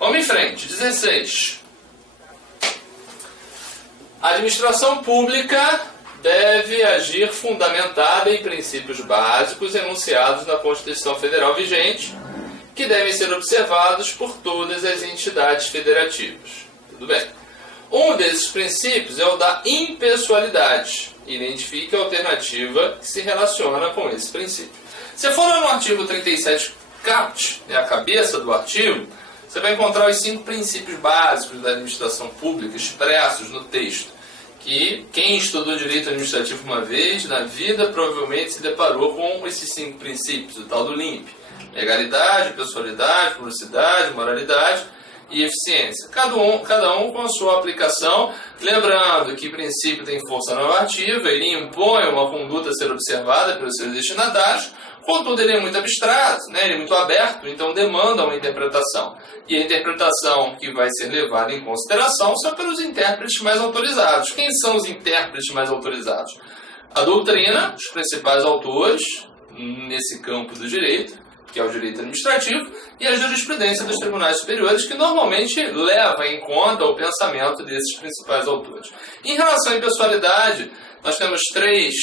Vamos em frente. 16. A administração pública deve agir fundamentada em princípios básicos enunciados na Constituição Federal vigente, que devem ser observados por todas as entidades federativas. Tudo bem. Um desses princípios é o da impessoalidade. Identifique a alternativa que se relaciona com esse princípio. Se for no artigo 37 caput, é a cabeça do artigo, você vai encontrar os 5 princípios básicos da administração pública expressos no texto, que quem estudou direito administrativo uma vez na vida provavelmente se deparou com esses 5 princípios, o tal do LIMP: legalidade, pessoalidade, publicidade, moralidade e eficiência. Cada um com a sua aplicação, lembrando que o princípio tem força normativa, ele impõe uma conduta a ser observada pelos seus destinatários. Contudo, ele é muito abstrato, né? Ele é muito aberto, então demanda uma interpretação. E a interpretação que vai ser levada em consideração são pelos intérpretes mais autorizados. Quem são os intérpretes mais autorizados? A doutrina, os principais autores nesse campo do direito, que é o direito administrativo, e a jurisprudência dos tribunais superiores, que normalmente leva em conta o pensamento desses principais autores. Em relação à impessoalidade, nós temos 3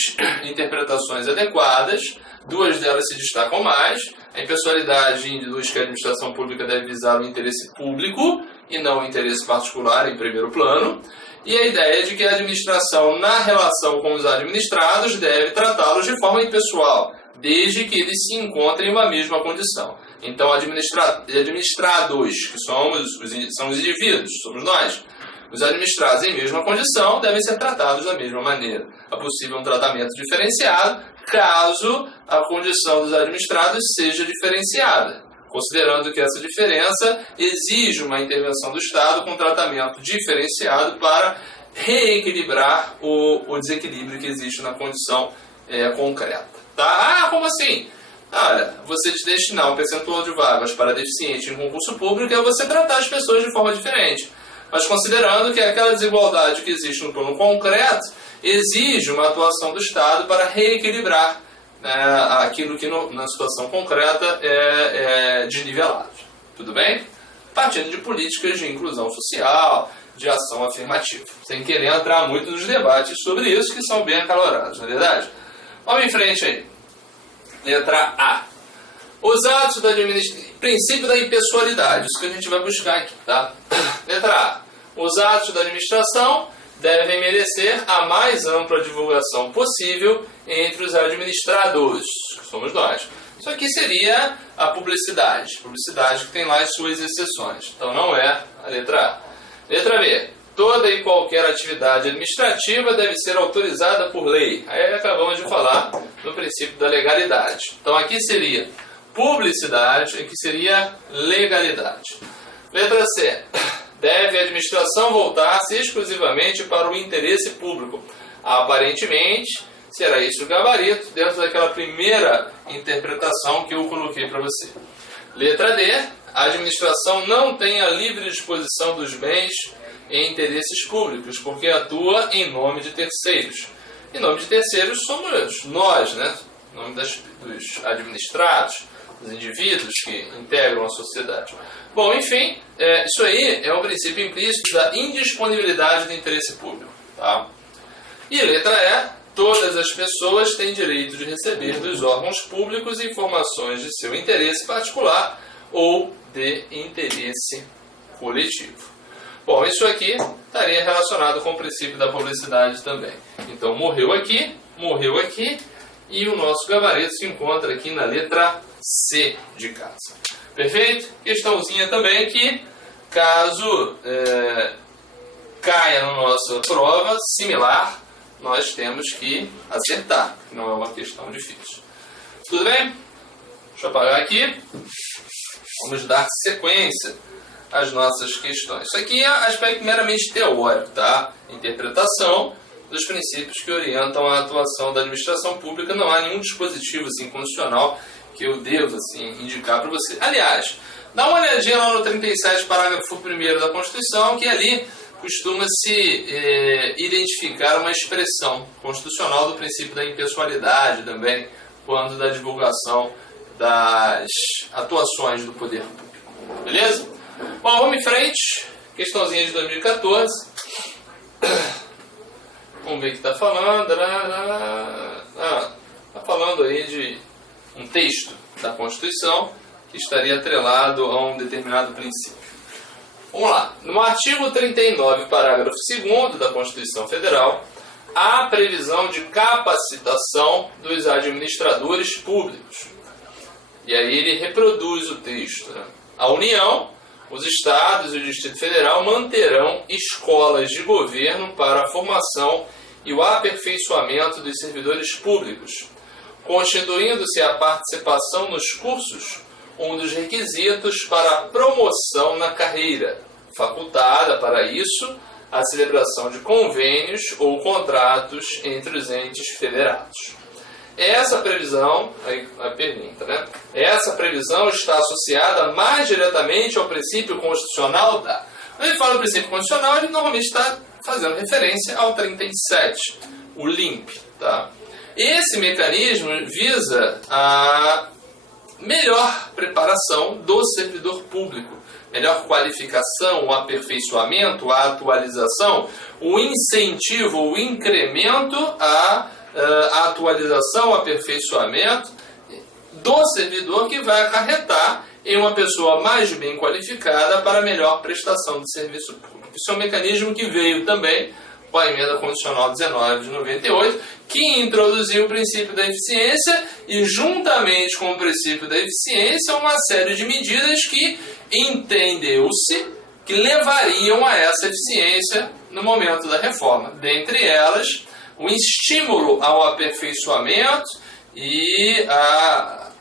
interpretações adequadas. 2 delas se destacam mais. A impessoalidade induz que a administração pública deve visar o interesse público e não o interesse particular em primeiro plano. E a ideia de que a administração, na relação com os administrados, deve tratá-los de forma impessoal, desde que eles se encontrem em uma mesma condição. Então, administrados, que são os indivíduos, somos nós, os administrados em mesma condição devem ser tratados da mesma maneira. É possível um tratamento diferenciado, caso a condição dos administrados seja diferenciada, considerando que essa diferença exige uma intervenção do Estado com tratamento diferenciado para reequilibrar o desequilíbrio que existe na condição concreta. Tá? Ah, como assim? Olha, você destinar um percentual de vagas para deficiente em concurso público é você tratar as pessoas de forma diferente. Mas considerando que aquela desigualdade que existe no plano concreto exige uma atuação do Estado para reequilibrar aquilo que na situação concreta é desnivelado. Tudo bem? Partindo de políticas de inclusão social, de ação afirmativa. Sem querer entrar muito nos debates sobre isso, que são bem acalorados, não é verdade? Vamos em frente aí. Letra A. Os atos da princípio da impessoalidade, isso que a gente vai buscar aqui, tá? Letra A. Os atos da administração devem merecer a mais ampla divulgação possível entre os administrados, que somos nós. Isso aqui seria a publicidade. Publicidade que tem lá as suas exceções. Então não é a letra A. Letra B. Toda e qualquer atividade administrativa deve ser autorizada por lei. Aí acabamos de falar do princípio da legalidade. Então aqui seria publicidade, aqui seria legalidade. Letra C. Deve a administração voltar-se exclusivamente para o interesse público. Aparentemente, será isso o gabarito dentro daquela primeira interpretação que eu coloquei para você. Letra D. A administração não tem a livre disposição dos bens e interesses públicos, porque atua em nome de terceiros. Em nome de terceiros somos nós, né? Em nome dos administrados, dos indivíduos que integram a sociedade. Bom, enfim, isso aí é um princípio implícito da indisponibilidade do interesse público. Tá? E letra E. Todas as pessoas têm direito de receber dos órgãos públicos informações de seu interesse particular ou de interesse coletivo. Bom, isso aqui estaria relacionado com o princípio da publicidade também. Então, morreu aqui, e o nosso gabarito se encontra aqui na letra C de casa. Perfeito? Questãozinha também aqui, caso caia na nossa prova similar, nós temos que acertar, não é uma questão difícil. Tudo bem? Deixa eu apagar aqui. Vamos dar sequência às nossas questões. Isso aqui é aspecto meramente teórico, tá? Interpretação dos princípios que orientam a atuação da administração pública. Não há nenhum dispositivo assim, constitucional que eu devo assim, indicar para você. Aliás, dá uma olhadinha lá no 37, parágrafo 1º da Constituição, que ali costuma-se identificar uma expressão constitucional do princípio da impessoalidade também, quando da divulgação das atuações do poder público. Beleza? Bom, vamos em frente. Questãozinha de 2014. Vamos ver o que está falando. Está falando aí de um texto da Constituição que estaria atrelado a um determinado princípio. Vamos lá. No artigo 39, parágrafo 2º da Constituição Federal, há previsão de capacitação dos administradores públicos. E aí ele reproduz o texto, né? A União, os Estados e o Distrito Federal manterão escolas de governo para a formação e o aperfeiçoamento dos servidores públicos, constituindo-se a participação nos cursos um dos requisitos para a promoção na carreira, facultada para isso a celebração de convênios ou contratos entre os entes federados. Essa previsão, aí a pergunta, né? Essa previsão está associada mais diretamente ao princípio constitucional da... Quando ele fala do princípio constitucional, ele normalmente está fazendo referência ao 37, o LIMP, tá? Esse mecanismo visa a melhor preparação do servidor público, melhor qualificação, o aperfeiçoamento, a atualização, o incentivo, o incremento, a atualização, o aperfeiçoamento do servidor, que vai acarretar em uma pessoa mais bem qualificada para melhor prestação de serviço público. Isso é um mecanismo que veio também com a Emenda Constitucional 19 de 98, que introduziu o princípio da eficiência e, juntamente com o princípio da eficiência, uma série de medidas que entendeu-se que levariam a essa eficiência no momento da reforma. Dentre elas, o estímulo ao aperfeiçoamento e a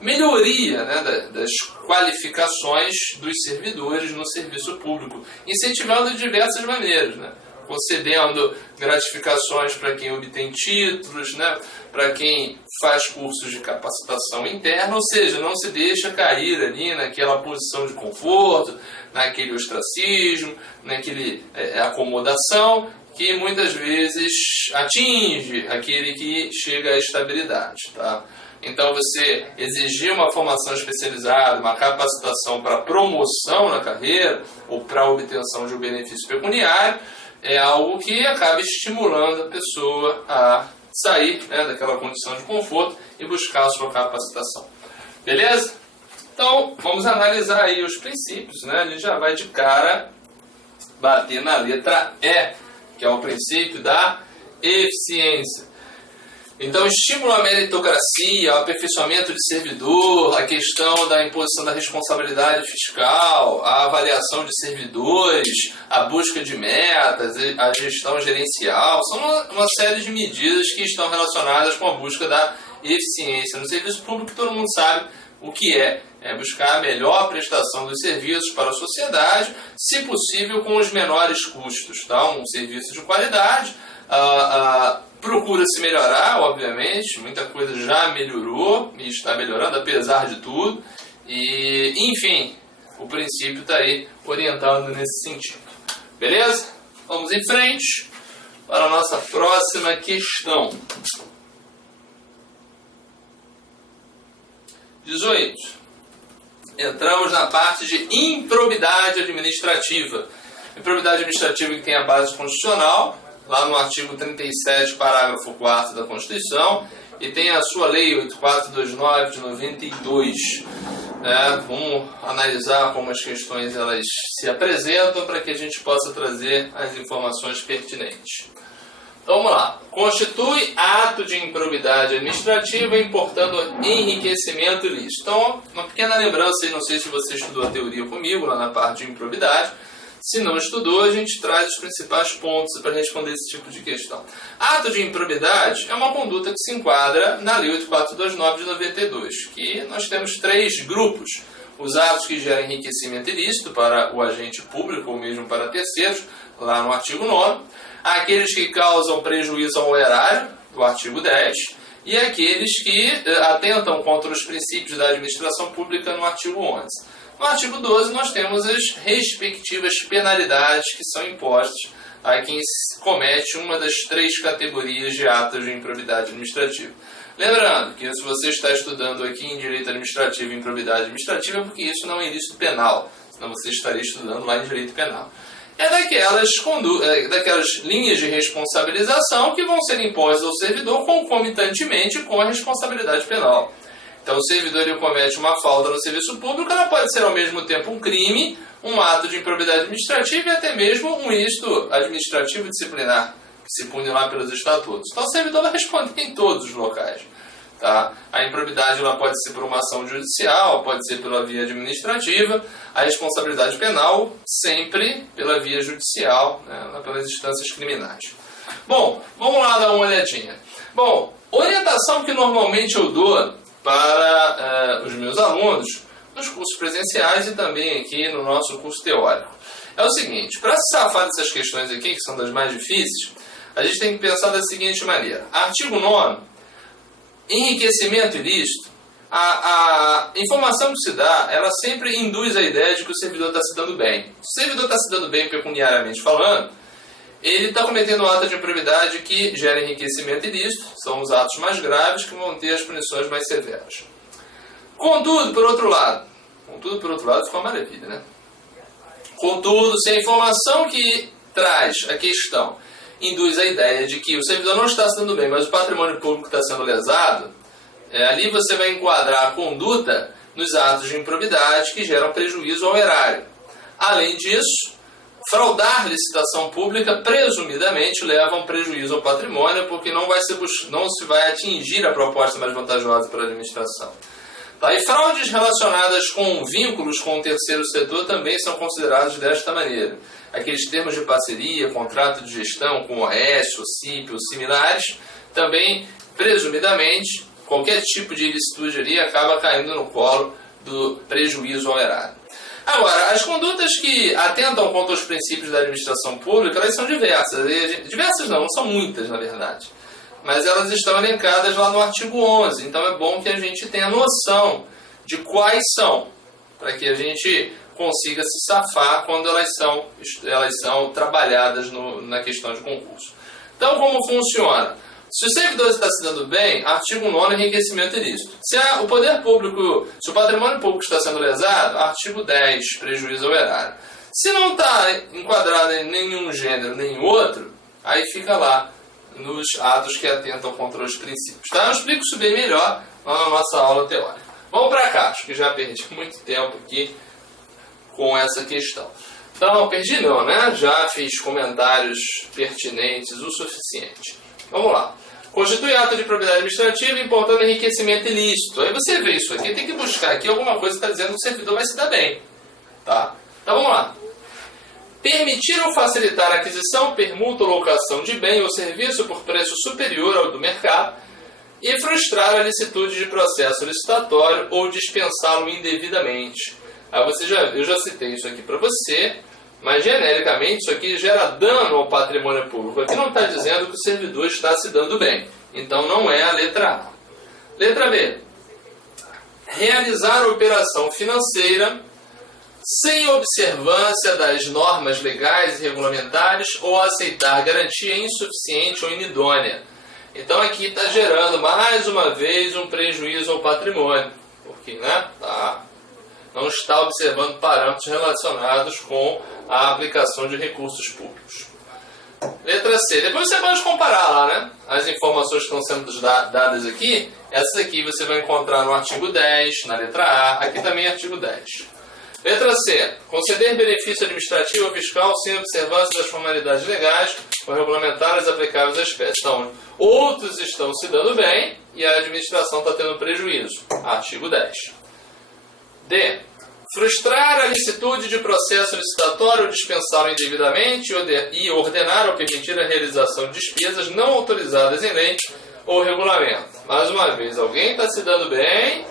melhoria, né, das qualificações dos servidores no serviço público, incentivando de diversas maneiras, né? Concedendo gratificações para quem obtém títulos, né, para quem faz cursos de capacitação interna, ou seja, não se deixa cair ali naquela posição de conforto, naquele ostracismo, naquele acomodação, que muitas vezes atinge aquele que chega à estabilidade, tá? Então, você exigir uma formação especializada, uma capacitação para promoção na carreira ou para obtenção de um benefício pecuniário, é algo que acaba estimulando a pessoa a sair, né, daquela condição de conforto e buscar a sua capacitação. Beleza? Então, vamos analisar aí os princípios, né? A gente já vai de cara bater na letra E, que é o princípio da eficiência. Então, estímulo à meritocracia, ao aperfeiçoamento de servidor, a questão da imposição da responsabilidade fiscal, a avaliação de servidores, a busca de metas, a gestão gerencial, são uma série de medidas que estão relacionadas com a busca da eficiência no serviço público, que todo mundo sabe o que é buscar a melhor prestação dos serviços para a sociedade, se possível com os menores custos, tá? Um serviço de qualidade, procura-se melhorar, obviamente, muita coisa já melhorou e está melhorando, apesar de tudo, e, enfim, o princípio está aí orientando nesse sentido. Beleza? Vamos em frente para a nossa próxima questão. 18. Entramos na parte de improbidade administrativa. Improbidade administrativa que tem a base constitucional, lá no artigo 37, parágrafo 4º da Constituição, e tem a sua lei 8429 de 92. Vamos analisar como as questões elas se apresentam para que a gente possa trazer as informações pertinentes. Então vamos lá. Constitui ato de improbidade administrativa importando enriquecimento ilícito. Então, uma pequena lembrança, não sei se você estudou a teoria comigo, lá na parte de improbidade. Se não estudou, a gente traz os principais pontos para responder esse tipo de questão. Ato de improbidade é uma conduta que se enquadra na Lei 8429 de 92, que nós temos 3 grupos. Os atos que geram enriquecimento ilícito para o agente público ou mesmo para terceiros, lá no artigo 9. Aqueles que causam prejuízo ao erário, do artigo 10. E aqueles que atentam contra os princípios da administração pública, no artigo 11. No artigo 12, nós temos as respectivas penalidades que são impostas a quem comete uma das 3 categorias de atos de improbidade administrativa. Lembrando que se você está estudando aqui em Direito Administrativo e Improbidade Administrativa, é porque isso não é ilícito penal. senão você estaria estudando lá em Direito Penal. É daquelas linhas de responsabilização que vão ser impostas ao servidor concomitantemente com a responsabilidade penal. Então, o servidor ele comete uma falta no serviço público, ela pode ser ao mesmo tempo um crime, um ato de improbidade administrativa e até mesmo um ilícito administrativo disciplinar, que se pune lá pelos estatutos. Então, o servidor vai responder em todos os locais. Tá? A improbidade ela pode ser por uma ação judicial, pode ser pela via administrativa, a responsabilidade penal sempre pela via judicial, né? Pelas instâncias criminais. Bom, vamos lá dar uma olhadinha. Bom, orientação que normalmente eu dou para os meus alunos nos cursos presenciais e também aqui no nosso curso teórico é o seguinte: para se safar dessas questões aqui, que são das mais difíceis, a gente tem que pensar da seguinte maneira. Artigo 9º, enriquecimento ilícito, a informação que se dá, ela sempre induz a ideia de que o servidor está se dando bem. Se o servidor está se dando bem pecuniariamente falando, ele está cometendo um ato de improbidade que gera enriquecimento ilícito, são os atos mais graves que vão ter as punições mais severas. Contudo, por outro lado ficou uma maravilha, né? Contudo, se a informação que traz a questão induz a ideia de que o servidor não está se dando bem, mas o patrimônio público está sendo lesado, ali você vai enquadrar a conduta nos atos de improbidade que geram prejuízo ao erário. Além disso, fraudar licitação pública presumidamente leva a um prejuízo ao patrimônio, porque não se vai atingir a proposta mais vantajosa para a administração. Tá? E fraudes relacionadas com vínculos com o terceiro setor também são considerados desta maneira. Aqueles termos de parceria, contrato de gestão com OS, OCIP ou similares, também, presumidamente, qualquer tipo de ilicitude ali acaba caindo no colo do prejuízo ao erário. Agora, as condutas que atentam contra os princípios da administração pública, elas são diversas. Diversas não são muitas, na verdade. Mas elas estão elencadas lá no artigo 11. Então é bom que a gente tenha noção de quais são, para que a gente consiga se safar quando elas são trabalhadas na questão de concurso. Então, como funciona? Se o servidor está se dando bem, artigo 9º, enriquecimento ilícito. Se o patrimônio público está sendo lesado, artigo 10, prejuízo ao erário. Se não está enquadrado em nenhum gênero nem outro, aí fica lá nos atos que atentam contra os princípios. Tá? Eu explico isso bem melhor lá na nossa aula teórica. Vamos para cá, acho que já perdi muito tempo aqui com essa questão. Então, perdi não, né? Já fiz comentários pertinentes o suficiente. Vamos lá. Constitui ato de probidade administrativa importando enriquecimento ilícito. Aí você vê isso aqui, tem que buscar aqui alguma coisa que está dizendo que o servidor vai se dar bem. Tá? Então vamos lá. Permitir ou facilitar a aquisição, permuta ou locação de bem ou serviço por preço superior ao do mercado e frustrar a licitude de processo licitatório ou dispensá-lo indevidamente. Aí eu já citei isso aqui para você, mas genericamente isso aqui gera dano ao patrimônio público. Aqui não está dizendo que o servidor está se dando bem. Então não é a letra A. Letra B. Realizar operação financeira sem observância das normas legais e regulamentares ou aceitar garantia insuficiente ou inidônea. Então aqui está gerando mais uma vez um prejuízo ao patrimônio, porque não está observando parâmetros relacionados com a aplicação de recursos públicos. Letra C. Depois você pode comparar lá, né? As informações que estão sendo dadas aqui, essas aqui você vai encontrar no artigo 10, na letra A, aqui também é artigo 10. Letra C. Conceder benefício administrativo ou fiscal sem observância das formalidades legais ou regulamentares aplicáveis à espécie. Então, outros estão se dando bem e a administração está tendo prejuízo. Artigo 10. D. Frustrar a licitude de processo licitatório ou dispensá-lo indevidamente e ordenar ou permitir a realização de despesas não autorizadas em lei ou regulamento. Mais uma vez, alguém está se dando bem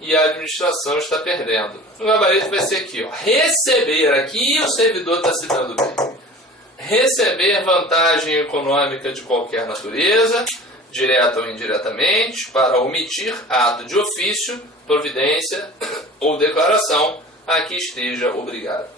e a administração está perdendo. O gabarito vai ser aqui, ó. Receber, aqui o servidor está se dando bem. Receber vantagem econômica de qualquer natureza, direta ou indiretamente, para omitir ato de ofício, providência ou declaração a que esteja obrigado.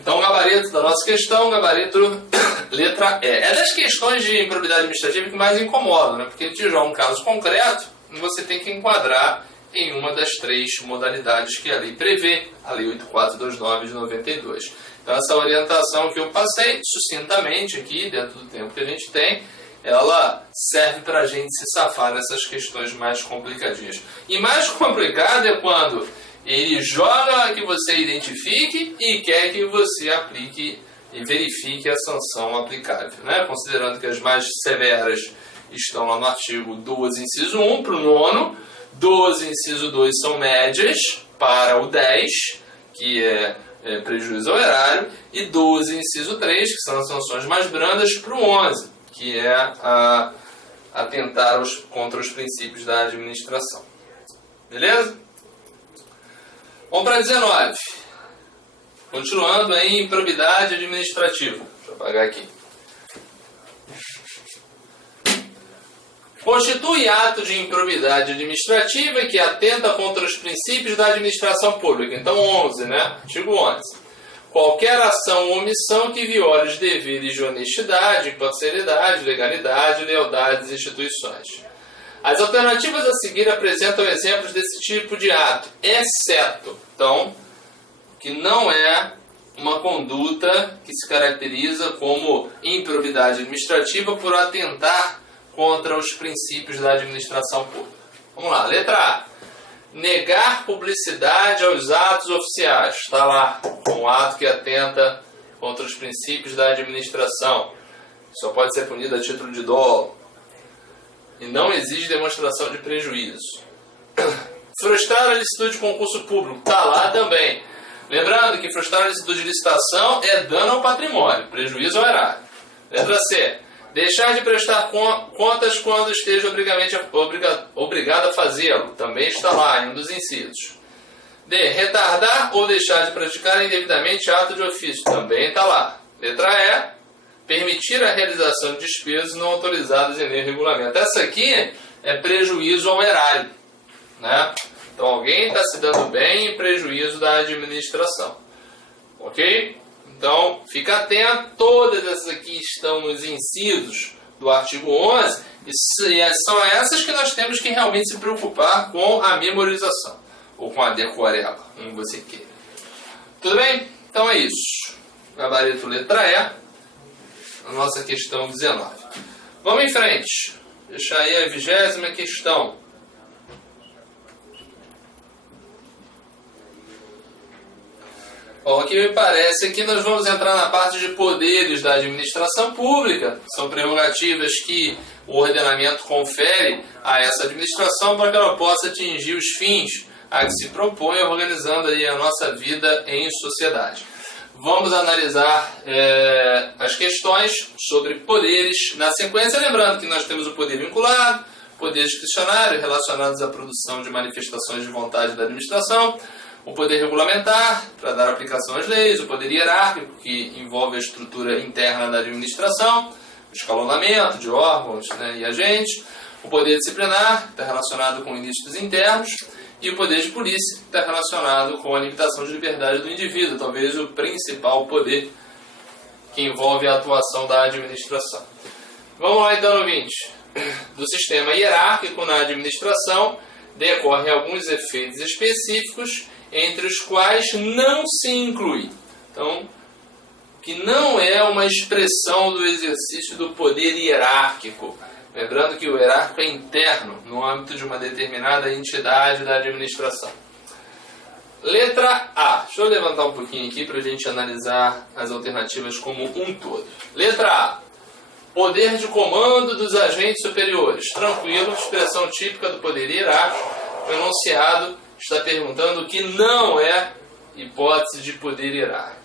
Então o gabarito da nossa questão, gabarito letra E. É das questões de improbidade administrativa que mais incomodam, né? Porque te joga um caso concreto e você tem que enquadrar em uma das 3 modalidades que a lei prevê, a Lei 8429 de 92. Então essa orientação que eu passei sucintamente aqui, dentro do tempo que a gente tem, ela serve para a gente se safar nessas questões mais complicadinhas. E mais complicado é quando ele joga que você identifique e quer que você aplique e verifique a sanção aplicável, né? Considerando que as mais severas estão lá no artigo 12, inciso 1, para o 9º, 12, inciso 2 são médias para o 10, que é prejuízo ao erário, e 12, inciso 3, que são as sanções mais brandas, para o 11, que é atentar contra os princípios da administração. Beleza? Vamos para 19. Continuando em improbidade administrativa. Deixa eu apagar aqui. Constitui ato de improbidade administrativa que atenta contra os princípios da administração pública. Então, 11, né? Artigo 11. Qualquer ação ou omissão que viole os deveres de honestidade, imparcialidade, legalidade e lealdade das instituições. As alternativas a seguir apresentam exemplos desse tipo de ato, exceto, então, que não é uma conduta que se caracteriza como improbidade administrativa por atentar contra os princípios da administração pública. Vamos lá, letra A. Negar publicidade aos atos oficiais. Está lá, um ato que atenta contra os princípios da administração. Só pode ser punido a título de dolo. E não exige demonstração de prejuízo. Frustrar a licitude de concurso público. Está lá também. Lembrando que frustrar a licitude de licitação é dano ao patrimônio, prejuízo ao erário. Letra C. Deixar de prestar contas quando esteja obrigado a fazê-lo. Também está lá, em um dos incisos. D. Retardar ou deixar de praticar indevidamente ato de ofício. Também está lá. Letra E. Permitir a realização de despesas não autorizadas em lei e regulamento. Essa aqui é prejuízo ao erário, né? Então alguém está se dando bem em prejuízo da administração. Ok? Então, fica atento, todas essas aqui estão nos incisos do artigo 11, e são essas que nós temos que realmente se preocupar com a memorização, ou com a decoreba, como você queira. Tudo bem? Então é isso. Gabarito letra E, a nossa questão 19. Vamos em frente. Deixa aí a 20ª questão. O que me parece é que nós vamos entrar na parte de poderes da administração pública. São prerrogativas que o ordenamento confere a essa administração para que ela possa atingir os fins a que se propõe, organizando aí a nossa vida em sociedade. Vamos analisar as questões sobre poderes na sequência, lembrando que nós temos o poder vinculado, poder discricionário, relacionados à produção de manifestações de vontade da administração, o poder regulamentar, para dar aplicação às leis, o poder hierárquico, que envolve a estrutura interna da administração, o escalonamento de órgãos, né, e agentes, o poder disciplinar, que está relacionado com ilícitos internos, e o poder de polícia, que está relacionado com a limitação de liberdade do indivíduo, talvez o principal poder que envolve a atuação da administração. Vamos lá então no 20. Do sistema hierárquico na administração decorrem alguns efeitos específicos, entre os quais não se inclui. Então, que não é uma expressão do exercício do poder hierárquico. Lembrando que o hierárquico é interno, no âmbito de uma determinada entidade da administração. Letra A. Deixa eu levantar um pouquinho aqui para a gente analisar as alternativas como um todo. Letra A. Poder de comando dos agentes superiores. Tranquilo, expressão típica do poder hierárquico. O enunciado está perguntando o que não é hipótese de poder hierárquico.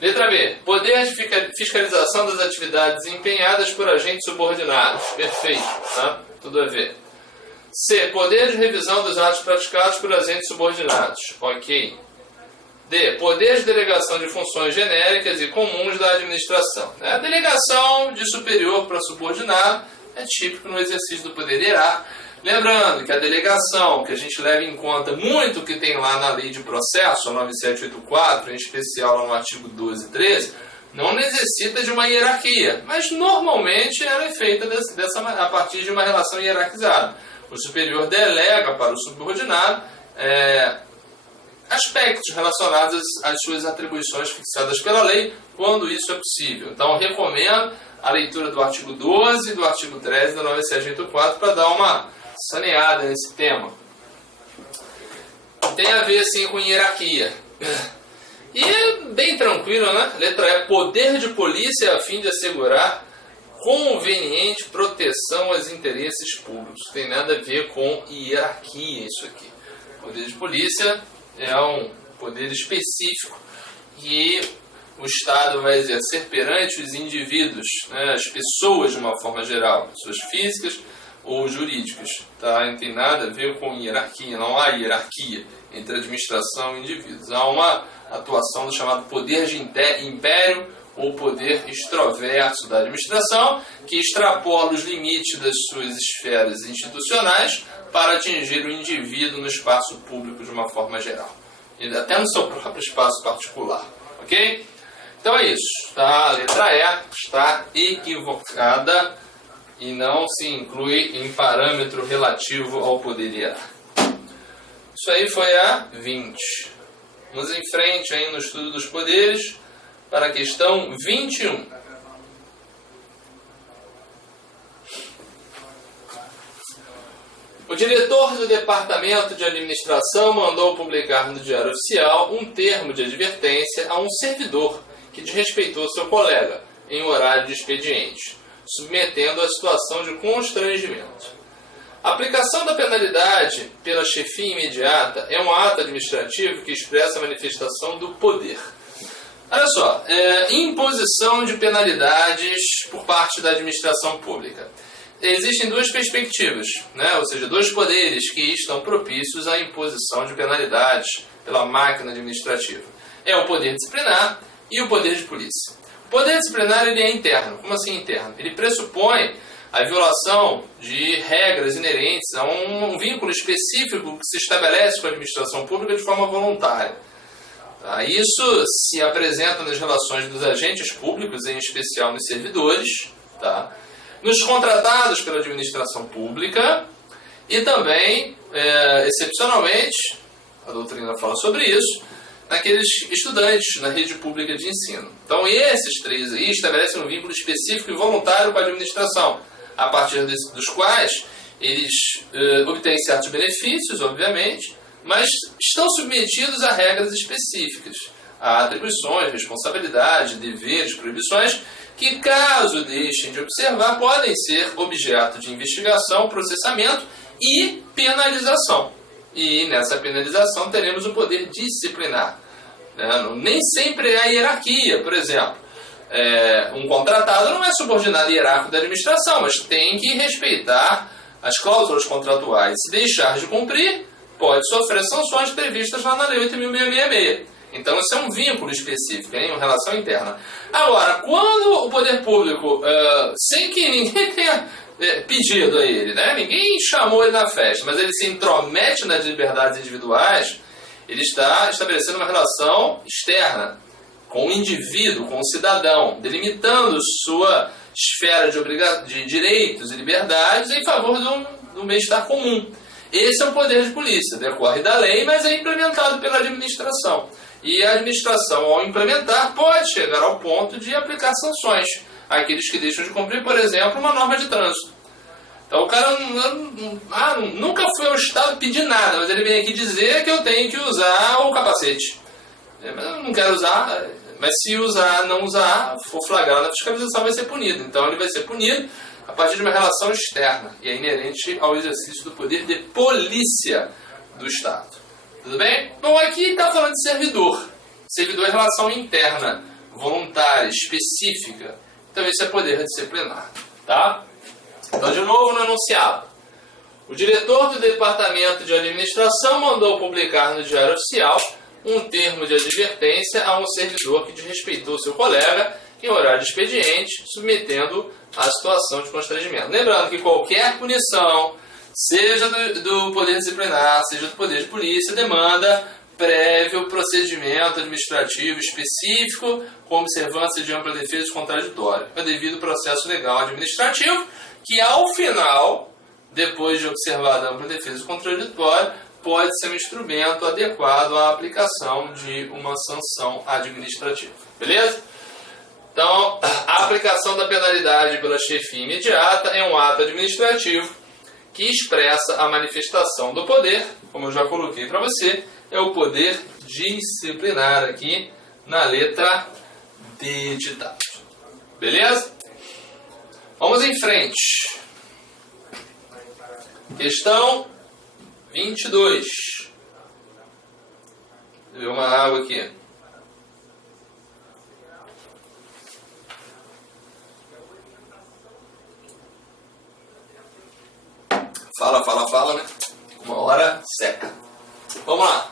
Letra B. Poder de fiscalização das atividades empenhadas por agentes subordinados. Perfeito, tá? Tudo a ver. C. Poder de revisão dos atos praticados por agentes subordinados. Ok. D. Poder de delegação de funções genéricas e comuns da administração. A delegação de superior para subordinado é típico no exercício do poder hierárquico. Lembrando que a delegação, que a gente leva em conta muito o que tem lá na lei de processo, a 9784, em especial lá no artigo 12 e 13, não necessita de uma hierarquia, mas normalmente ela é feita a partir de uma relação hierarquizada. o superior delega para o subordinado aspectos relacionados às suas atribuições fixadas pela lei, quando isso é possível. Então, recomendo a leitura do artigo 12 e do artigo 13 da 9784 para dar uma saneada nesse tema. Tem a ver, sim, com hierarquia. E é bem tranquilo, né? Letra E, poder de polícia a fim de assegurar conveniente proteção aos interesses públicos. Não tem nada a ver com hierarquia isso aqui. Poder de polícia é um poder específico que o Estado vai exercer perante os indivíduos, né, as pessoas de uma forma geral, pessoas físicas ou jurídicas. Tá? Não tem nada a ver com hierarquia, não há hierarquia entre administração e indivíduos. Há uma atuação do chamado poder de império ou poder extroverso da administração, que extrapola os limites das suas esferas institucionais para atingir o indivíduo no espaço público de uma forma geral, e até no seu próprio espaço particular. Ok? Então é isso. Tá? A letra E está equivocada e não se inclui em parâmetro relativo ao poder hierárquico. Isso aí foi a 20. Vamos em frente aí no estudo dos poderes para a questão 21. O diretor do Departamento de Administração mandou publicar no Diário Oficial um termo de advertência a um servidor que desrespeitou seu colega em horário de expediente, submetendo a situação de constrangimento. A aplicação da penalidade pela chefia imediata é um ato administrativo que expressa a manifestação do poder. Olha só, imposição de penalidades por parte da administração pública. Existem duas perspectivas, né? Ou seja, dois poderes que estão propícios à imposição de penalidades pela máquina administrativa. É o poder disciplinar e o poder de polícia. O poder disciplinar ele é interno. Como assim interno? Ele pressupõe a violação de regras inerentes a um vínculo específico que se estabelece com a administração pública de forma voluntária. Tá? Isso se apresenta nas relações dos agentes públicos, em especial nos servidores, tá? Nos contratados pela administração pública e também, excepcionalmente, a doutrina fala sobre isso, naqueles estudantes na rede pública de ensino. Então, esses três aí estabelecem um vínculo específico e voluntário com a administração, a partir dos quais eles obtêm certos benefícios, obviamente, mas estão submetidos a regras específicas, a atribuições, responsabilidades, deveres, proibições, que, caso deixem de observar, podem ser objeto de investigação, processamento e penalização. E nessa penalização teremos o poder disciplinar. Nem sempre há hierarquia, por exemplo. Um contratado não é subordinado hierárquico da administração, mas tem que respeitar as cláusulas contratuais. Se deixar de cumprir, pode sofrer sanções previstas lá na Lei 8.666. Então, isso é um vínculo específico, uma relação interna. Agora, quando o poder público, sem que ninguém tenha pedido a ele, né? Ninguém chamou ele na festa, mas ele se intromete nas liberdades individuais, ele está estabelecendo uma relação externa com o indivíduo, com o cidadão, delimitando sua esfera de direitos e liberdades em favor do bem-estar comum. Esse é o poder de polícia, decorre da lei, mas é implementado pela administração. E a administração, ao implementar, pode chegar ao ponto de aplicar sanções àqueles que deixam de cumprir, por exemplo, uma norma de trânsito. Então o cara nunca foi ao Estado pedir nada, mas ele vem aqui dizer que eu tenho que usar o capacete. Mas eu não quero usar, mas se não usar, for flagrado na fiscalização, vai ser punido. Então ele vai ser punido a partir de uma relação externa, e é inerente ao exercício do poder de polícia do Estado. Tudo bem? Bom, aqui está falando de servidor. Servidor é relação interna, voluntária, específica. Então isso é poder disciplinar. Tá? Então, de novo, no enunciado. O diretor do Departamento de Administração mandou publicar no Diário Oficial um termo de advertência a um servidor que desrespeitou seu colega em horário de expediente, submetendo a situação de constrangimento. Lembrando que qualquer punição, seja do poder disciplinar, seja do poder de polícia, demanda prévio procedimento administrativo específico com observância de ampla defesa contraditória, é devido ao processo legal administrativo, que ao final depois de observada a ampla defesa contraditória, pode ser um instrumento adequado à aplicação de uma sanção administrativa. Beleza? Então, a aplicação da penalidade pela chefia imediata é um ato administrativo que expressa a manifestação do poder, como eu já coloquei para você, é o poder disciplinar aqui na letra D de dado. Beleza? Vamos em frente. Questão 22. Vou beber uma água aqui. Fala, né? Uma hora seca. Vamos lá.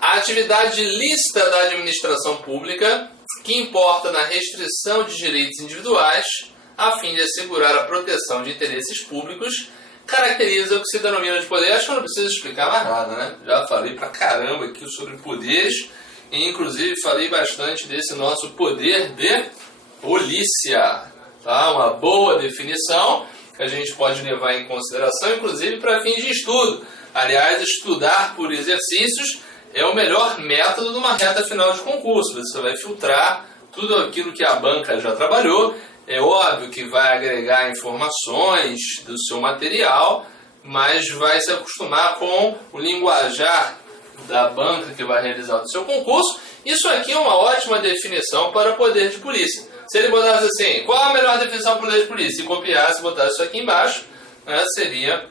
A atividade lícita da administração pública, que importa na restrição de direitos individuais, a fim de assegurar a proteção de interesses públicos, caracteriza o que se denomina de poder. Acho que eu não preciso explicar mais nada, né? Já falei pra caramba aqui sobre poderes, e inclusive falei bastante desse nosso poder de polícia. Tá? Uma boa definição que a gente pode levar em consideração, inclusive para fins de estudo. Aliás, estudar por exercícios é o melhor método de uma reta final de concurso. Você vai filtrar tudo aquilo que a banca já trabalhou. É óbvio que vai agregar informações do seu material, mas vai se acostumar com o linguajar da banca que vai realizar o seu concurso. Isso aqui é uma ótima definição para poder de polícia. Se ele botasse assim, qual a melhor definição para poder de polícia? E copiasse e botasse isso aqui embaixo, né, seria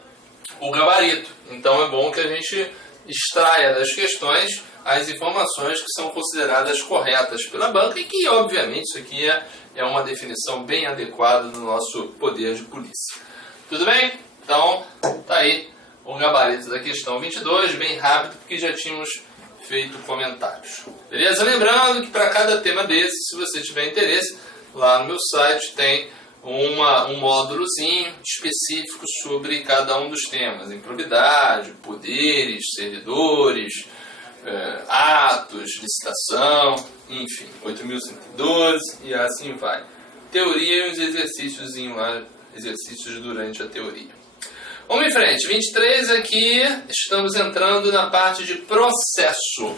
o gabarito. Então é bom que a gente extraia das questões as informações que são consideradas corretas pela banca e que, obviamente, isso aqui é uma definição bem adequada do nosso poder de polícia. Tudo bem? Então, tá aí o gabarito da questão 22, bem rápido, porque já tínhamos feito comentários. Beleza? Lembrando que para cada tema desse, se você tiver interesse, lá no meu site tem um módulozinho específico sobre cada um dos temas. Improbidade, poderes, servidores, atos, licitação, enfim, 8.112 e assim vai. Teoria e uns exercícios lá, exercícios durante a teoria. Vamos em frente, 23 aqui, estamos entrando na parte de processo.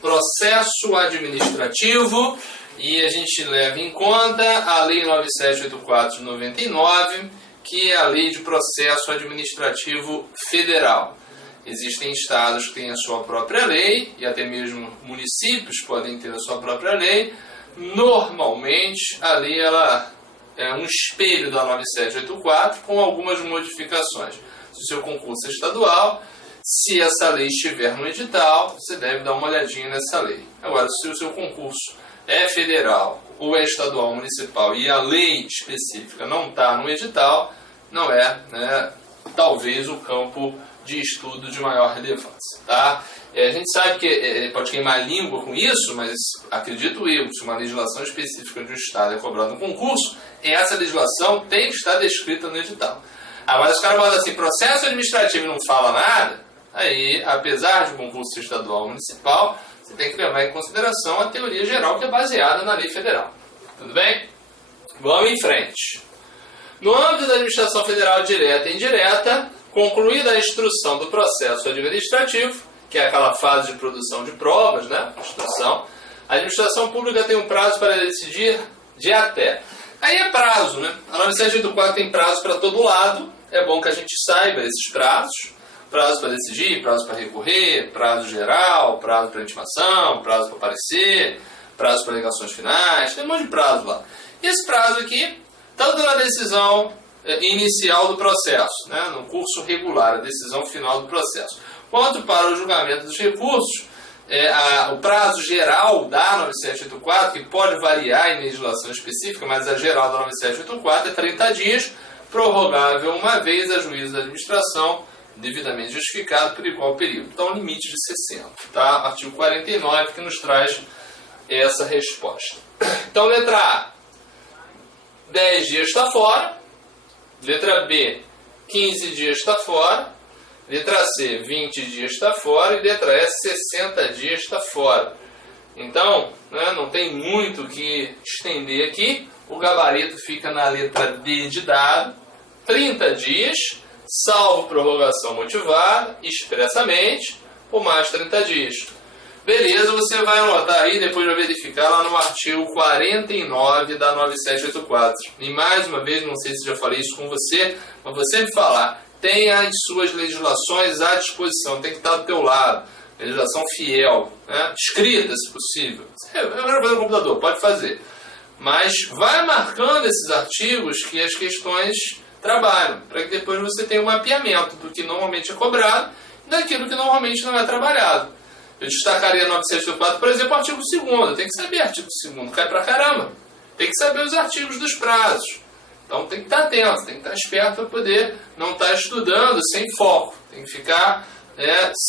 Processo administrativo, e a gente leva em conta a Lei 9784 de 99, que é a Lei de Processo Administrativo Federal. Existem estados que têm a sua própria lei, e até mesmo municípios podem ter a sua própria lei. Normalmente, a lei ela é um espelho da 9784 com algumas modificações. Se o seu concurso é estadual, se essa lei estiver no edital, você deve dar uma olhadinha nessa lei. Agora, se o seu concurso é federal ou é estadual ou municipal e a lei específica não está no edital, não é, né, talvez o campo de estudo de maior relevância. Tá? A gente sabe que pode queimar a língua com isso, mas acredito eu, se uma legislação específica de um estado é cobrada no concurso, essa legislação tem que estar descrita no edital. Agora, se o cara fala assim, processo administrativo e não fala nada, aí, apesar de um concurso estadual ou municipal, você tem que levar em consideração a teoria geral que é baseada na lei federal. Tudo bem? Vamos em frente. No âmbito da administração federal direta e indireta, concluída a instrução do processo administrativo, que é aquela fase de produção de provas, né? Instrução, a administração pública tem um prazo para decidir de até. Aí é prazo, né? A 9784 tem prazo para todo lado, é bom que a gente saiba esses prazos. Prazo para decidir, prazo para recorrer, prazo geral, prazo para intimação, prazo para parecer, prazo para alegações finais, tem um monte de prazo lá. E esse prazo aqui, tanto na decisão inicial do processo, né, no curso regular, a decisão final do processo, quanto para o julgamento dos recursos, o prazo geral da 9784, que pode variar em legislação específica, mas a geral da 9784 é 30 dias, prorrogável uma vez a juízo da administração, devidamente justificado por igual período. Então, limite de 60. Tá? Artigo 49 que nos traz essa resposta. Então, letra A, 10 dias está fora. Letra B, 15 dias está fora. Letra C, 20 dias está fora. E letra E, 60 dias está fora. Então, né, não tem muito o que estender aqui. O gabarito fica na letra D de dado. 30 dias. salvo prorrogação motivada, expressamente, por mais 30 dias. Beleza, você vai anotar aí, depois vai verificar lá no artigo 49 da 9784. E mais uma vez, não sei se já falei isso com você, mas vou sempre falar, tenha as suas legislações à disposição, tem que estar do teu lado. Legislação fiel, né? Escrita, se possível. Eu quero fazer no computador, pode fazer. Mas vai marcando esses artigos que as questões trabalham, para que depois você tenha um mapeamento do que normalmente é cobrado e daquilo que normalmente não é trabalhado. Eu destacaria 9784, por exemplo, artigo 2º. Tem que saber artigo 2º, cai pra caramba. Tem que saber os artigos dos prazos. Então tem que estar atento, tem que estar esperto para poder não estar estudando sem foco. Tem que ficar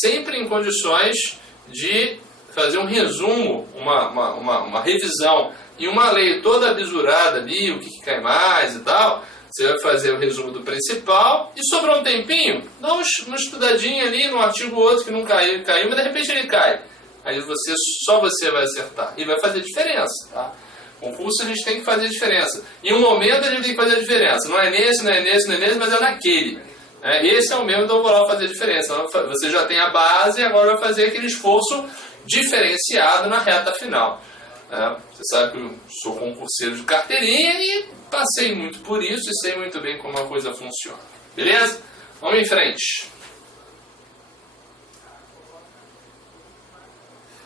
sempre em condições de fazer um resumo, uma revisão. E uma lei toda abisurada ali, o que cai mais e tal, você vai fazer o resumo do principal e sobrou um tempinho, dá uma estudadinha ali no artigo outro que não caiu, mas de repente ele cai. Aí só você vai acertar e vai fazer diferença, tá? Concurso a gente tem que fazer diferença. Em um momento a gente tem que fazer a diferença. Não é nesse, não é nesse, não é nesse, mas é naquele. Esse é o mesmo, então eu vou lá fazer a diferença. Você já tem a base e agora vai fazer aquele esforço diferenciado na reta final. Você sabe que eu sou concurseiro de carteirinha e passei muito por isso e sei muito bem como a coisa funciona. Beleza? Vamos em frente.